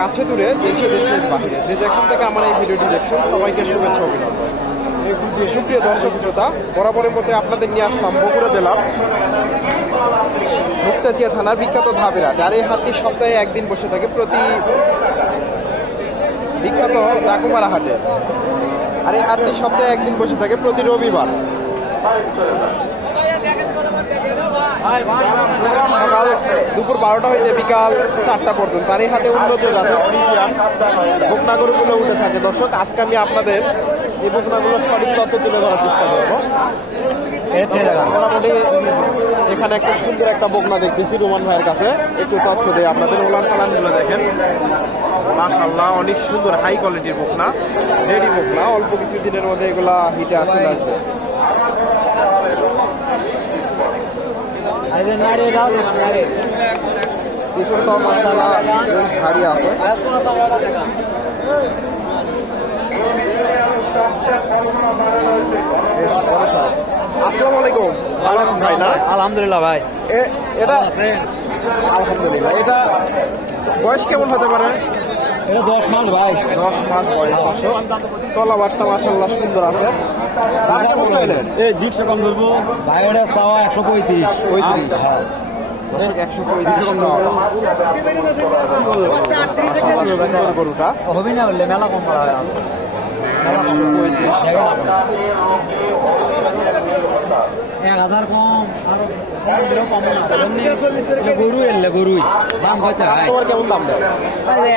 কাছে দূরে দেশে দেশের বাইরে যে যেখান থেকে আমার এই ভিডিওটি দেখছেন সবাইকে শুভেচ্ছা অভিনন্দন। সুপ্রিয় দর্শক শ্রোতা, বরাবরের মধ্যে আপনাদের নিয়ে আসলাম বগুড়া জেলার মুক্তাচিয়া থানার বিখ্যাত ধাবেরাট। আর এই হাটটি সপ্তাহে একদিন বসে থাকে, প্রতি বিখ্যাত ডাকুমারা হাটে। আর এই হাটটি সপ্তাহে একদিন বসে থাকে প্রতি রবিবার সকাল দুপুর 12টা হইতে বিকাল 4টা পর্যন্ত। আর এই হাটে উন্নত জাতের ফ্রিজিয়ান বকনাগরুগুলো উঠে থাকে। দর্শক, আজকে আমি আপনাদের এই বকনাগুলোর সঠিক তথ্য তুলে ধরার চেষ্টা করবো। মোটামুটি এখানে একটা সুন্দর একটা বকনা দেখতেছি রোমান ভাইয়ের কাছে, একটু তথ্য দেয় আপনাদের। ওলান পালানগুলো দেখেন, মাশাআল্লাহ অনেক সুন্দর হাই কোয়ালিটির বকনা, রেডি বকনা। অল্প কিছু দিনের মধ্যে এগুলা হিটে চলে আসবে। পিছনটা মাশাআল্লাহ বেশ ভারী আছে। আসসালামু আলাইকুম। ভালো আছেন ভাই? না, আলহামদুলিল্লাহ ভাই। এটা আলহামদুলিল্লাহ। এটা বয়স কেমন হতে পারে? এটা 10 মাস ভাই। 10 মাস বয়স। তলাবারটা মাশাআল্লাহ সুন্দর আছে। দাম কেমন চাইলেন? এই দিকটা কম ধরবো ভাই। ওটা চাওয়া 135। 135। হ্যাঁ 135 গরুটা হবে না, বললে মেলা কম করা হয়। 1000 কম আর গরু এলে গরুই দাম হচ্ছে। কেমন দাম দেয়?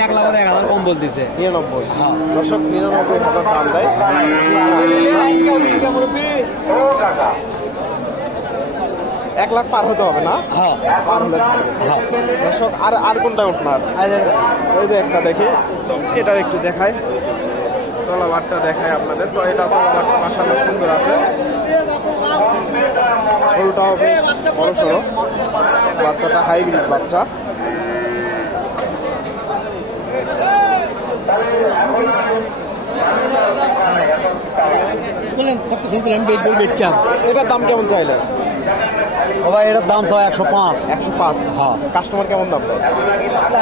1,00,000 কম বলতেছে। 99। দর্শক 99,000 দাম দেয়। 1 লাখ পার হতে হবে না? হ্যাঁ, পার হলে ছাড়বে। হ্যাঁ। দর্শক, আর কোনটা আপনার? এই যে একটা দেখি, এটার একটু দেখায়, তলাবারটা দেখায় আপনাদের। তো এটা তলাবারটা মাশাআল্লাহ সুন্দর আছে। গরুটাও বেশ বড় সড়ো, বাচ্চাটা হাইব্রিড বাচ্চা। এটার দাম কেমন চাইলেন? ভাই এটার দাম 105। 105। হ্যাঁ। কাস্টমার কেমন দাম দেয়?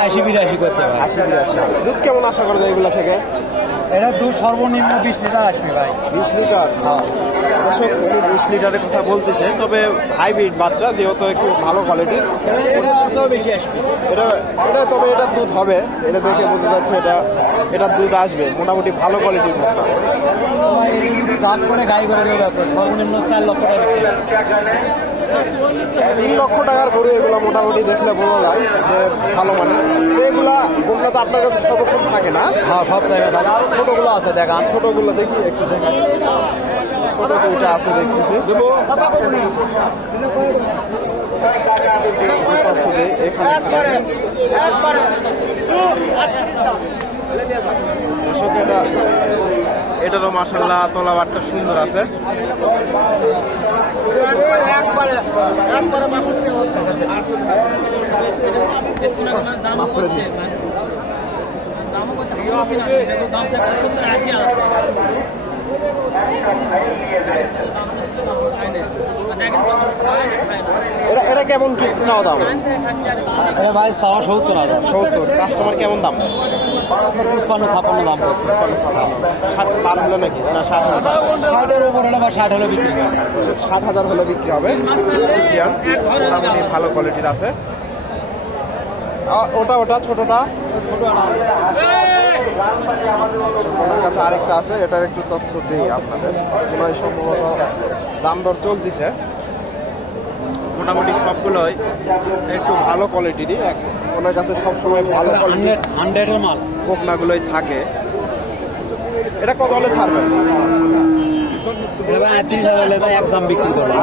80-82 করছে ভাই। 80-82। দুধ কেমন আশা করা যায় এগুলো থেকে? এটা দুধ সর্বনিম্ন 20 লিটার আসবে ভাই। 20 লিটার? হ্যাঁ। দর্শক, 20 লিটারের কথা বলতেছে, তবে হাইব্রিড বাচ্চা যেহেতু একটু ভালো কোয়ালিটির, এটা বেশি আসবে। এটা তবে এটার দুধ হবে, এটা দেখে বোঝা যাচ্ছে এটার দুধ আসবে মোটামুটি ভালো কোয়ালিটির। দাম করে গাই করে দেবে সর্বনিম্ন 4 লক্ষ টাকা। 3 লক্ষ টাকার গরু এগুলো মোটামুটি দেখলে বোঝা যায় যে ভালো মানের। এগুলা বলতে তো আপনার কাছে সতর্ক থাকে না? হ্যাঁ, সব জায়গায় থাকে। আর ছোটগুলো আছে দেখান। ছোটগুলো দেখি একটু দেখান। ছোট দুইটা আছে দেখতেছি। এটারও মাশাআল্লাহ তলাবারটা সুন্দর আছে। এটা কেমন কি চাওয়া দাম? ভাই 70,000। 70। কাস্টমার কেমন দাম? 55-56 দাম করছে। 60 পার হলো নাকি? না, 60,000। 60-এর উপর হলে বা 60 হলে বিক্রি হবে। 60,000 হলে বিক্রি হবে। মোটামুটি ভালো কোয়ালিটির আছে। ওটা ছোটটা ছোটটার কাছে আরেকটা আছে, এটার একটু তথ্য দিই আপনাদের। ওগুলোই সম্ভবত দাম দর চলতেছে। মোটামুটি সবগুলোই একটু ভালো কোয়ালিটিরই, ওনার কাছে সবসময় ভালো কোয়ালিটির 100-এর মাল বকনাগুলোই থাকে। এটা কত হলে ছাড়বেন? 38,000 হলে একদম বিক্রি করবে।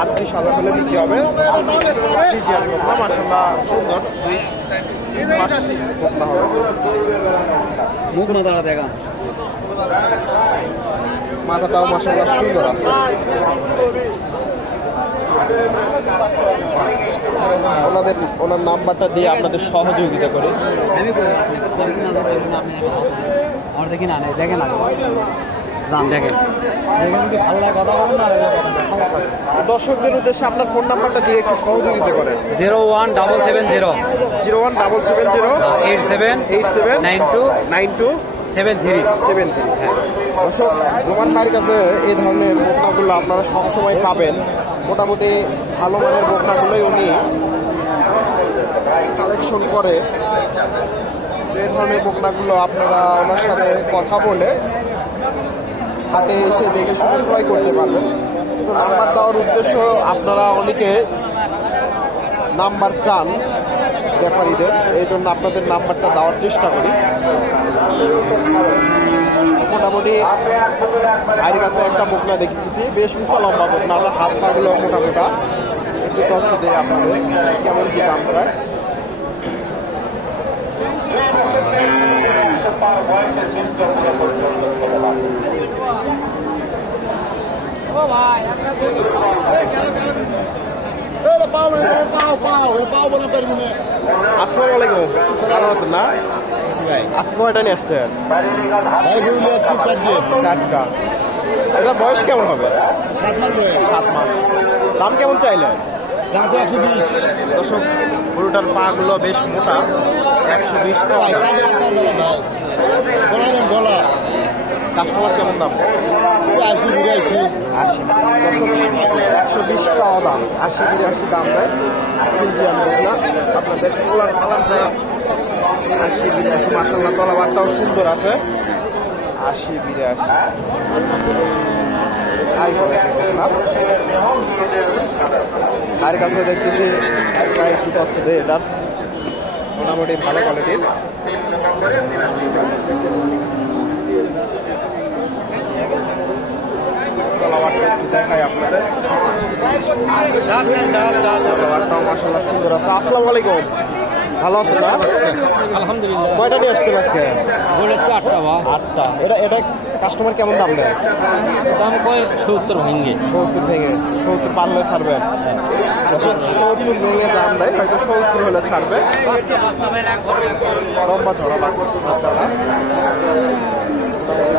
38,000 হলে বিক্রি হবে। মাশাআল্লাহ সুন্দর বকনা হবে। মুখ মাথাটা দেখা, মাথাটাও মাশাআল্লাহ সুন্দর আছে। ওনার নাম্বারটা দিয়ে আপনাদের সহযোগিতা করে। আমার দেখি না দেখেন দাম দেখেন কি ভালো লাগে কথা বলুন না দর্শকদের উদ্দেশ্যে আপনার ফোন নাম্বারটা দিয়ে একটু সহযোগিতা করেন। 01770 01770 87 87 92 92 73 73। হ্যাঁ দর্শক, রোমান ভাইয়ের কাছে এই ধরনের বকনাগুলো আপনারা সবসময় পাবেন। মোটামুটি ভালো মানের বকনাগুলোই উনি কালেকশন করে। এই ধরনের বকনাগুলো আপনারা ওনার সাথে কথা বলে হাটে এসে দেখে শুনে ক্রয় করতে পারবেন। তো নাম্বার দেওয়ার উদ্দেশ্য, আপনারা অনেকে নাম্বার চান ব্যাপারীদের, এই জন্য আপনাদের নাম্বারটা দেওয়ার চেষ্টা করি। মোটামুটি ভাইয়ের কাছে একটা বকনা দেখতেছি, বেশ উঁচা লম্বা বকনা, হাত পাগুলো মোটামোটা। একটু তথ্য দিয়ে আপনাদের কেমন কি দাম চায়। আসসালামু আলাইকুম, ভালো আছেন না? আজকে কয়টা নিয়ে আসছেন? চারটা। এটা বয়স কেমন হবে? 7 মাস। 7 মাস। দাম কেমন চাইলেন? দাম তো 120। দর্শক, গরুটার পা গুলো বেশ মোটা, 120 টাকা। গলা কাস্টমার কেমন দাম? 80 82। 80। দর্শক, 120 টাকা দাম, 80 82 দাম দেয়। আপনাদের পোলার কালারটা 80 82। মাসাল্লাহ তলাবারটাও সুন্দর আছে। 80 82। আর কাছে দেখতেছি একটু তথ্য দেয়, এটা মোটামুটি ভালো কোয়ালিটির। তলাবারটা একটু দেখাই আপনাদের। তলাবারটাও মাশাআল্লাহ সুন্দর আছে। আসসালামু আলাইকুম, ভালো আছেন না? আলহামদুলিল্লাহ। কয়টা নিয়ে আসছেন আজকে? বলে 4টা বা 8টা। এটা কাস্টমার কেমন দাম দেয়? দাম কয় 70 ভেঙে। 70 ভেঙে। 70 পারলে ছাড়বেন? 70 ভেঙে দাম দেয়, হয়তো 70 হলে ছাড়বে। লম্বা ছড়া বাচ্চাটা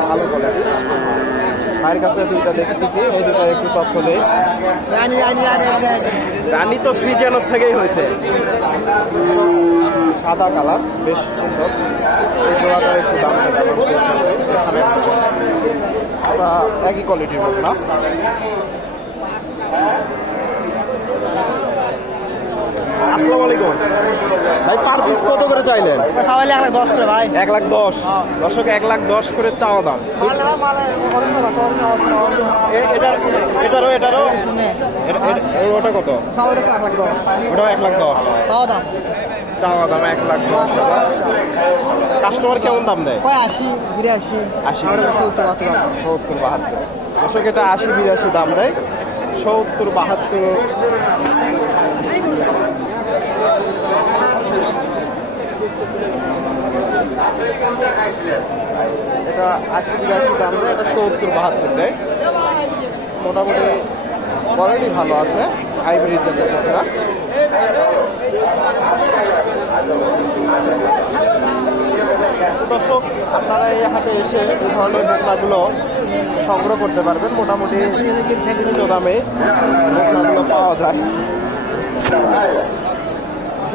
ভালো কোয়ালিটির। ভাইয়ের কাছে দুইটা দেখতেছি, এই দুটার একটু তথ্য দেয়। রানী তো ফ্রিজিয়ানোর থেকেই হয়েছে, সাদা কালার, বেশ সুন্দর। এই জোড়াটার একটু দাম দেখানোর চেষ্টা করি। এখানে আমরা একই কোয়ালিটির হোক না। আসসালামু আলাইকুম ভাই, পার পিস কত করে চাইলেন? 110 করে ভাই। 1,10,000। দর্শক, 1,10,000 করে চাওয়া দাম। এটারও ওটা কত? ওটাও 1,10,000 চাওয়া দাম। 1,10,000 টাকা। কাস্টমার কেমন দাম দেয়? 80 82। 70 72। দর্শক, এটা 80 82 দাম দেয়। 70 72। এটা 80 82 দাম দেয়, এটা 70 72 দেয়। মোটামুটি কোয়ালিটি ভালো আছে, হাইব্রিড জাতের বকনা। দর্শক, আপনারা এই হাটে এসে এই ধরনের বকনাগুলো সংগ্রহ করতে পারবেন। মোটামুটি সীমিত দামে বকনাগুলো পাওয়া যায়।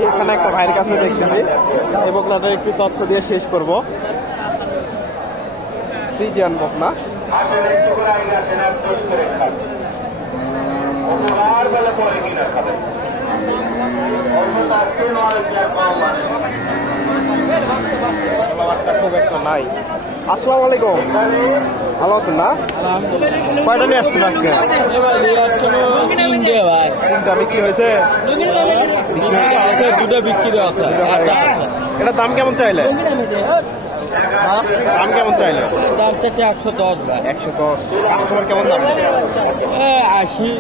এখানে একটা ভাইয়ের কাছে দেখতেছি, এই বকনাটার একটু তথ্য দিয়ে শেষ করব। ফ্রিজিয়ান বকনা। খুব একটা নাই। আসসালামু আলাইকুম, ভালো আছেন না? কয়টা নিয়ে আসছেন আজকে? 3টা বিক্রি হয়েছে। দুটো বিক্রি আছে। এটা দাম কেমন চাইলে? দাম কেমন চাইলে? দাম চাচ্ছে 110 ভাই। 110। কাস্টমার কেমন দাম? 80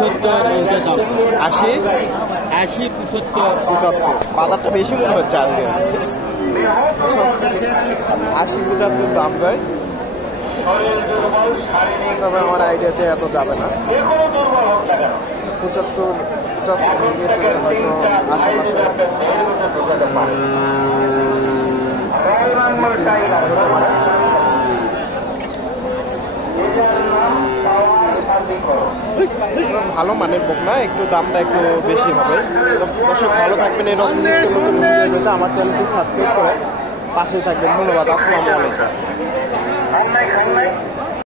75 দাম। 80 80 75 75। বাজারটা বেশি মনে হচ্ছে আজকে। 80 75 দাম যায়, তবে আমার আইডিয়াতে এত যাবে না। 75 ভেঙে চলে হয়তো আশেপাশে হতে পারে। ভালো মানের বকনা, একটু দামটা একটু বেশি হবে। তো দর্শক ভালো থাকবেন, এরকম আমার চ্যানেলটি সাবস্ক্রাইব করে পাশে থাকবেন। ধন্যবাদ, আসসালামু আলাইকুম।